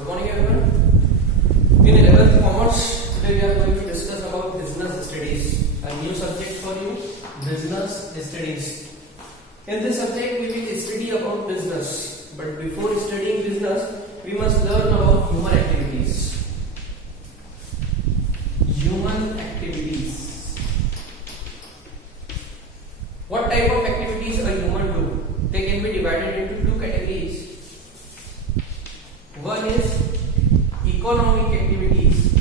Good morning everyone. In 11th Commerce, today we are going to discuss about business studies. A new subject for you, business studies. In this subject we will study about business. But before studying business, we must learn about human activities. Human activities. What type of activities a human do? They can be divided into two categories. One is economic activities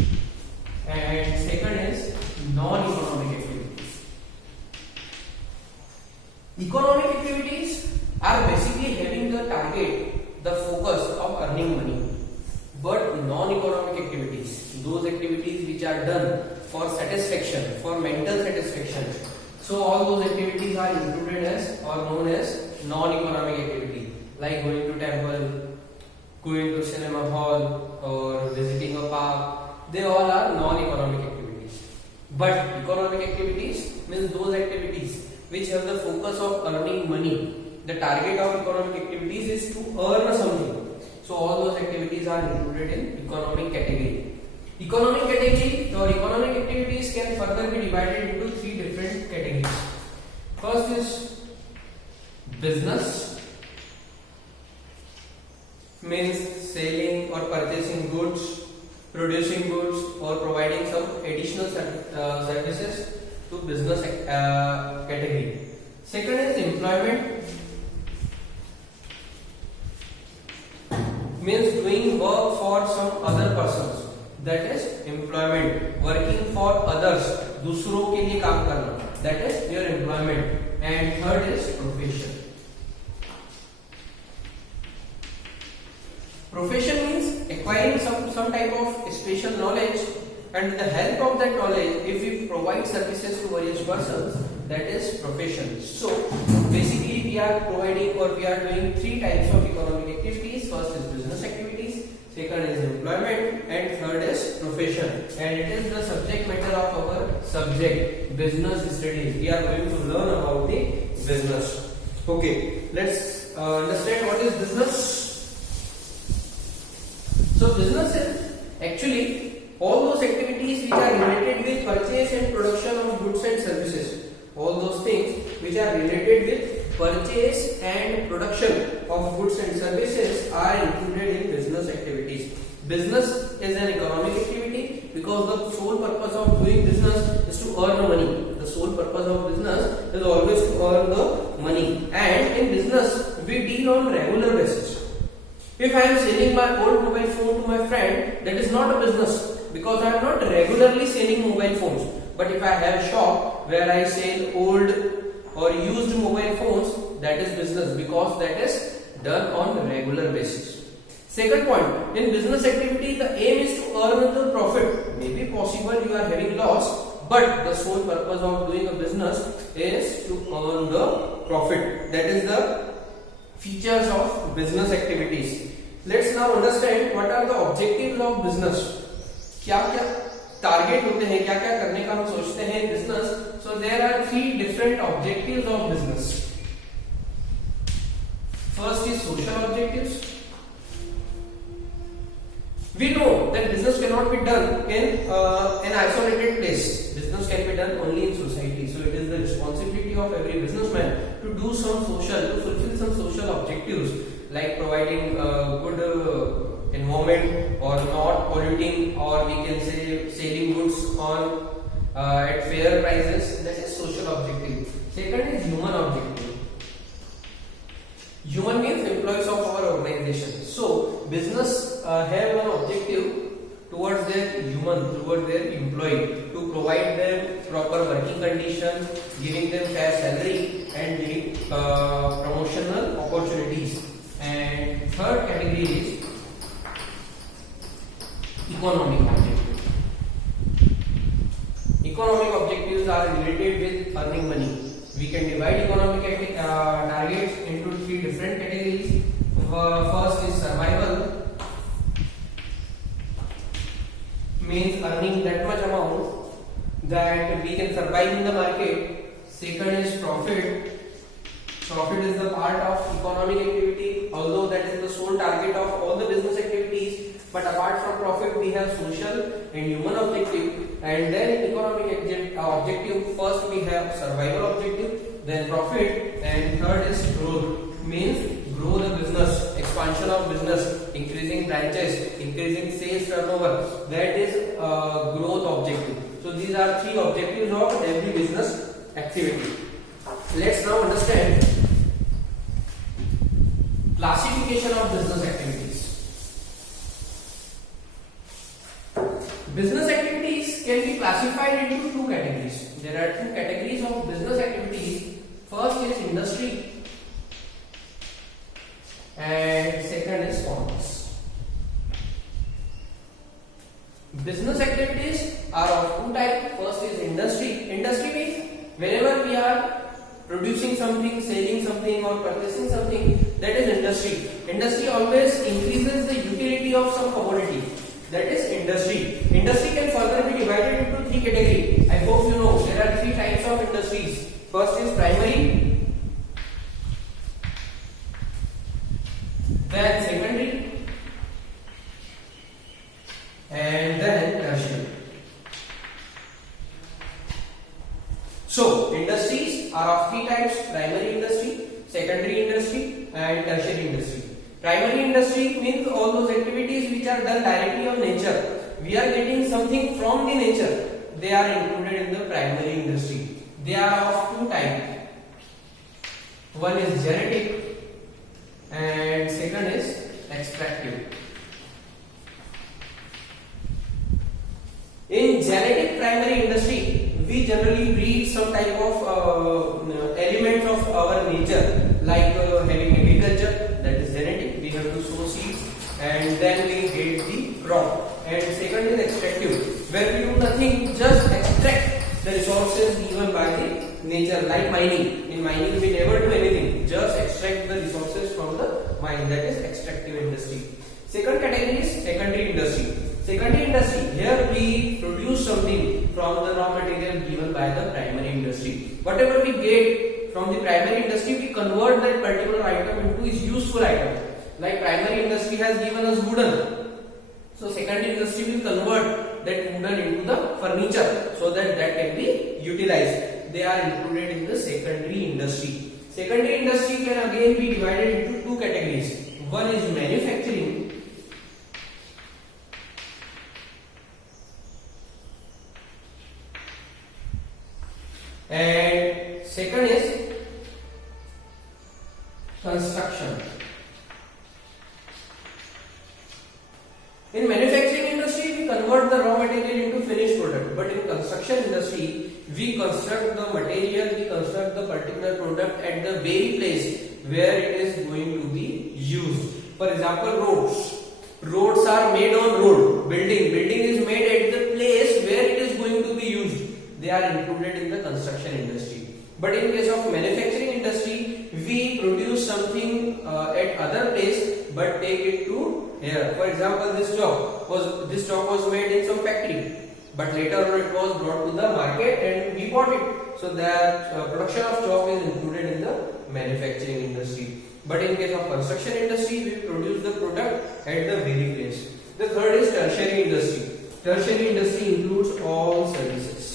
and second is non-economic activities. Economic activities are basically having the target, the focus of earning money. But non-economic activities, those activities which are done for satisfaction, for mental satisfaction. So all those activities are included as or known as non-economic activity, like going to temple, going to cinema hall or visiting a park. They all are non-economic activities. But economic activities means those activities which have the focus of earning money. The target of economic activities is to earn something. So all those activities are included in economic category. Economic category or economic activities can further be divided into three different categories. First is business, means selling or purchasing goods, producing goods or providing some additional services to business category. Second is employment, means doing work for some other persons, that is employment, working for others, दूसरों के लिए काम करना, that is your employment. And third is profession. Profession means acquiring some type of special knowledge, and with the help of that knowledge, if we provide services to various persons, that is profession. So basically we are providing or we are doing three types of economic activities. First is business activities, second is employment, and third is profession. And it is the subject matter of our subject, business studies. We are going to learn about the business. Okay, let's understand what is business. So business is actually all those activities which are related with purchase and production of goods and services. All those things which are related with purchase and production of goods and services are included in business activities. Business is an economic activity because the sole purpose of doing business is to earn money. The sole purpose of business is always to earn the money. And in business, we deal on regular basis. If I am selling my old mobile phone to my friend, that is not a business because I am not regularly selling mobile phones. But if I have a shop where I sell old or used mobile phones, that is business because that is done on a regular basis. Second point, in business activity, the aim is to earn the profit. Maybe possible you are having loss, but the sole purpose of doing a business is to earn the profit. That is the features of business activities. Let's now understand what are the objectives of business. क्या क्या target होते हैं, क्या क्या करने का हम सोचते हैं business. So there are three different objectives of business. First is social objectives. We know that business cannot be done in an isolated place. Business can be done only in society. So it is the responsibility of every businessman to do some social, to fulfill some social objectives, like providing good environment or not polluting, or we can say selling goods on at fair prices. That is social objective. Second is human objective. Human means employees of our organization. So business have one objective towards their human, towards their employee, to provide them proper working conditions, giving them fair salary and giving promotional opportunities. And third category is economic objectives. Economic objectives are related with earning money. We can divide economic targets into three different categories. First is survival, means earning that much amount that we can survive in the market. Second is profit. Profit is the part of economic activity, although that is the sole target of all the business activities. we have social and human objective, and then in economic objective, first we have survival objective, then profit, and third is growth, means grow the business, expansion of business, increasing branches, increasing sales turnover, that is growth objective. So these are three objectives of every business activity. Let's now understand classification of business activities. Business activities can be classified into two categories. There are two categories of business activities. First is industry and second is commerce. Business activities are of two types. First is industry. Industry means whenever we are producing something, selling something or purchasing something, that is industry. Industry always increases the utility of some commodity. That is industry. Industry can further be divided into three categories. I hope you know there are three types of industries. First is primary, then secondary, and then tertiary. So industries are of three types: primary industry, secondary industry, and tertiary industry. Primary industry means all those activities which are done directly on nature. We are getting something from the nature. They are included in the primary industry. They are of two types. One is genetic and second is extractive. In genetic primary industry, we generally breed some type of elements of our nature, like having agriculture, that is genetic. We have to sow seeds and then we get the crop. And second is extractive, where we do nothing, just extract the resources given by the nature, like mining. In mining, we never do anything, just extract the resources from the mine. That is extractive industry. Second category is secondary industry. Secondary industry, here we produce something from the raw material given by the primary industry. Whatever we get from the primary industry, we convert that particular item into its useful item. Like primary industry has given us wooden, so secondary industry will convert that wooden into the furniture so that can be utilized. They are included in the secondary industry. Secondary industry can again be divided into two categories. One is manufacturing and second is construction. In manufacturing industry, we convert the raw material into finished product, but in construction industry, we construct the material, we construct the particular product at the very place where it is going to be used. For example, roads. Roads are made on road. Building is made at the place where it is going to be used. They are included in the construction industry. But in case of manufacturing industry, we produce something at other place but take it to here. For example, this chalk was made in some factory, but later on it was brought to the market and we bought it. So that production of chalk is included in the manufacturing industry. But in case of construction industry, we produce the product at the very place. The third is tertiary industry. Tertiary industry includes all services.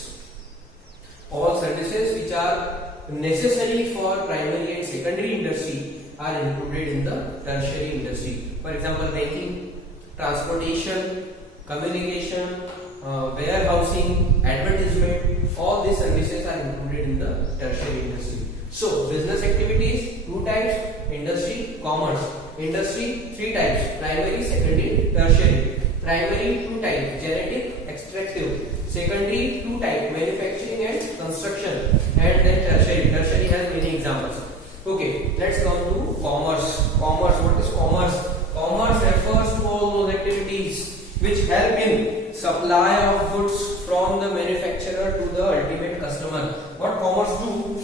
All services which are necessary for primary and secondary industry are included in the tertiary industry. For example, banking, transportation, communication, warehousing, advertisement, all these services are included in the tertiary industry. So, business activities, two types: industry, commerce. Industry, three types: primary, secondary, tertiary. Primary, two types: genetic, extractive. Secondary, two types: manufacturing and construction. And then tertiary. Tertiary has many examples. Okay, let's come to commerce. Commerce, what is commerce? Commerce refers to all those activities which help in supply of goods from the manufacturer to the ultimate customer. What commerce do?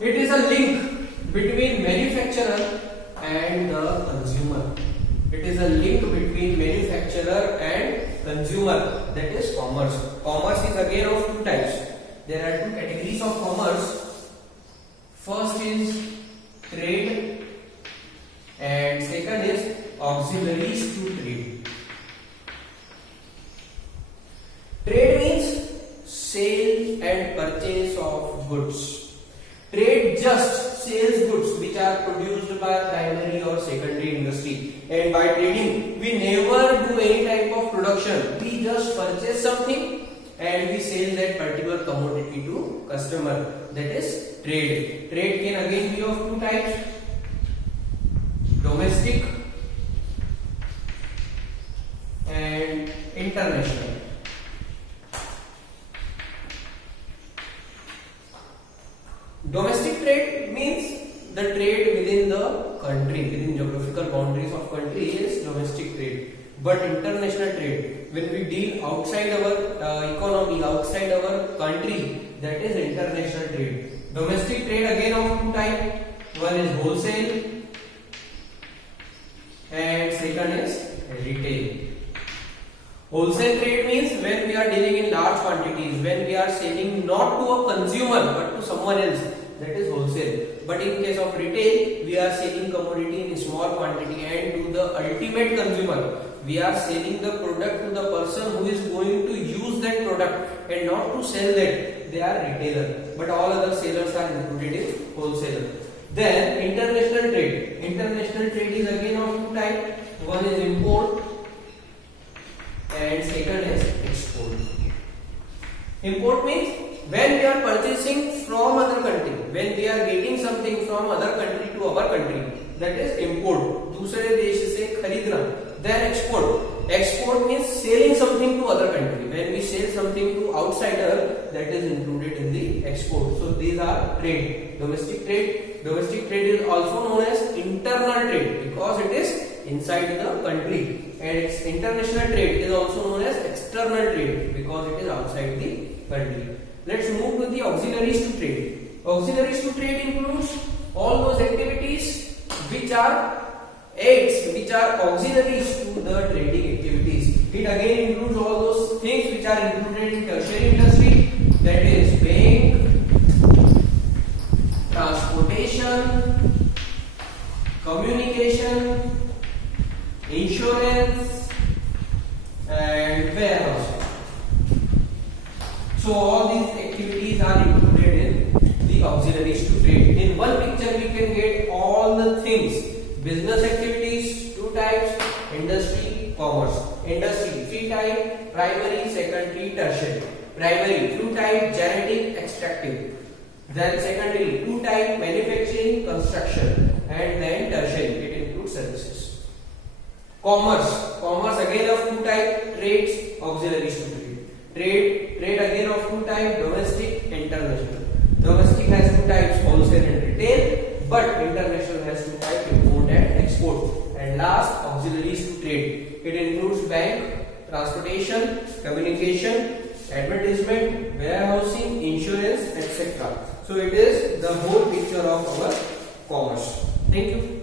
It is a link between manufacturer and the consumer. It is a link between manufacturer and consumer. That is commerce. Commerce is again of two types. There are two categories of commerce. First is trade and second is auxiliaries to trade. goods. Trade just sells goods which are produced by primary or secondary industry, and by trading we never do any type of production. We just purchase something and we sell that particular commodity to customer. That is trade. Trade can again be of two types: domestic and international. Domestic trade means the trade within the country, within geographical boundaries of country, is domestic trade. But international trade, when we deal outside our economy, outside our country, that is international trade. Domestic trade again of two types. One is wholesale and second is retail. Wholesale trade means when we are dealing in large quantities, when we are selling not to a consumer but to someone else, that is wholesale. But in case of retail, we are selling commodity in small quantity and to the ultimate consumer. We are selling the product to the person who is going to use that product and not to sell that. They are retailer, but all other sellers are included in wholesaler. Then international trade. International trade is again of two types. One is import and second is export. Import means when we are purchasing from other country, when we are getting something from other country to our country, that is import. दूसरे देश से खरीदना. Then export. Export means selling something to other country. When we sell something to outsider, that is included in the export. So these are trade. Domestic trade. Domestic trade is also known as internal trade because it is inside the country. And international trade is also known as external trade because it is outside the country. Let's move to the auxiliaries to trade. Auxiliaries to trade includes all those activities which are aids, which are auxiliaries to the trading activities. It again includes all those things which are included in tertiary industry, that is bank, transportation, communication, insurance and warehousing. So all these activities are included in the auxiliaries to trade. In one picture we can get all the things: business activities, two types; industry, commerce. Industry, three types: primary, secondary, tertiary. Primary, two types: genetic, extractive. Then secondary, two types: manufacturing, construction. And then tertiary, it includes services. Commerce, commerce again of two types: trades, auxiliaries to trade. Trade again of two types: domestic, international. Domestic has two types: wholesale and retail, but international has two types: import and export. And last, auxiliaries to trade. It includes bank, transportation, communication, advertisement, warehousing, insurance, etc. So it is the whole picture of our commerce. Thank you.